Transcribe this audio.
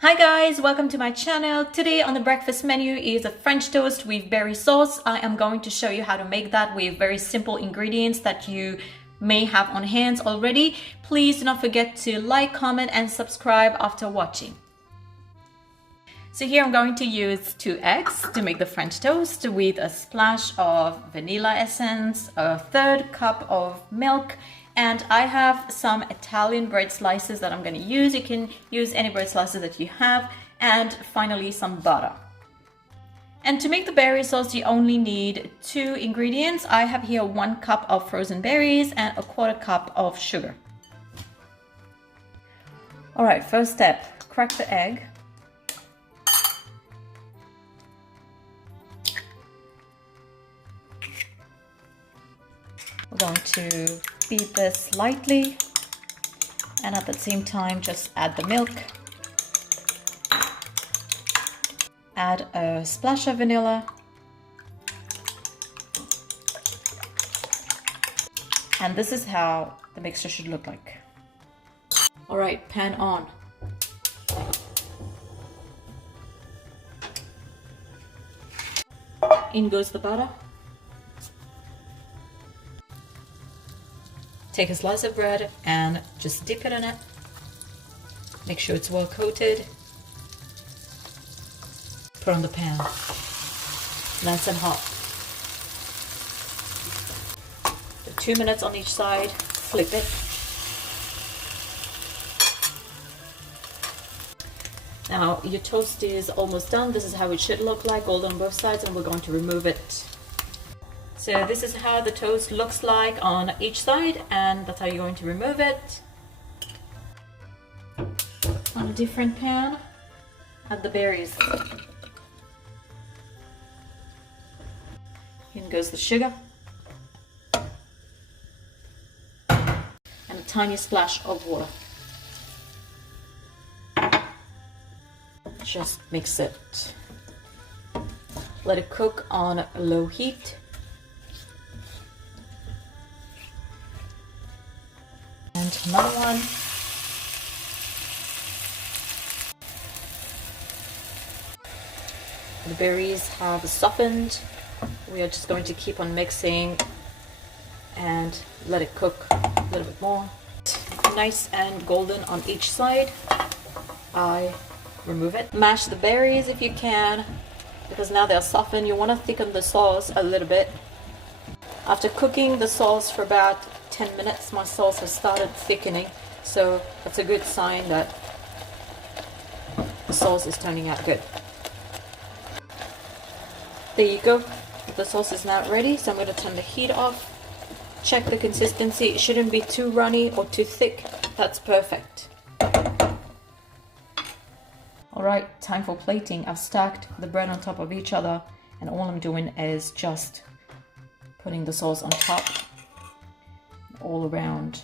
Hi guys, welcome to my channel. Today on the breakfast menu is a French toast with berry sauce. I am going to show you how to make that with very simple ingredients that you may have on hand already. Please do not forget to like, comment and subscribe after watching. So here I'm going to use 2 eggs to make the French toast with a splash of vanilla essence, a 1/3 cup of milk, and I have some Italian bread slices that I'm going to use. You can use any bread slices that you have, and finally some butter. And to make the berry sauce, you only need 2 ingredients. I have here 1 cup of frozen berries and a 1/4 cup of sugar. All right, first step, crack the egg. We're going to beat this lightly and at the same time just add the milk. Add a splash of vanilla. And this is how the mixture should look like. All right, pan on. In goes the butter. Take a slice of bread and just dip it in it. Make sure it's well coated. Put on the pan. Nice and hot. For 2 minutes on each side. Flip it. Now your toast is almost done. This is how it should look like, golden on both sides, and we're going to remove it. So this is how the toast looks like on each side, and that's how you're going to remove it. On a different pan, add the berries. In goes the sugar. And a tiny splash of water. Just mix it. Let it cook on low heat. And another one. The berries have softened. We are just going to keep on mixing and let it cook a little bit more. Nice and golden on each side. I remove it. Mash the berries if you can, because now they're softened. You want to thicken the sauce a little bit. After cooking the sauce for about 10 minutes, my sauce has started thickening, so that's a good sign that the sauce is turning out good. There you go. The sauce is now ready, so I'm going to turn the heat off. Check the consistency. It shouldn't be too runny or too thick. That's perfect. Alright, time for plating. I've stacked the bread on top of each other, and all I'm doing is just putting the sauce on top, all around